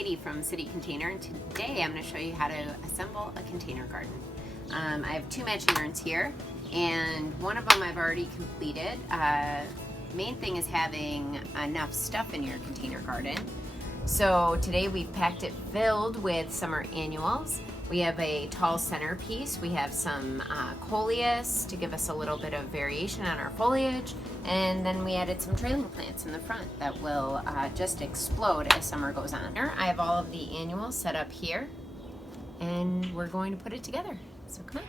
Katie from City Container, and today I'm going to show you how to assemble a container garden. I have two matching urns here, and one of them I've already completed. Main thing is having enough stuff in your container garden. So today we've packed it filled with summer annuals. We have a tall centerpiece. We have some coleus to give us a little bit of variation on our foliage. And then we added some trailing plants in the front that will just explode as summer goes on. I have all of the annuals set up here, and we're going to put it together. So come on.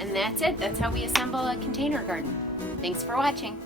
And that's it. That's how we assemble a container garden. Thanks for watching.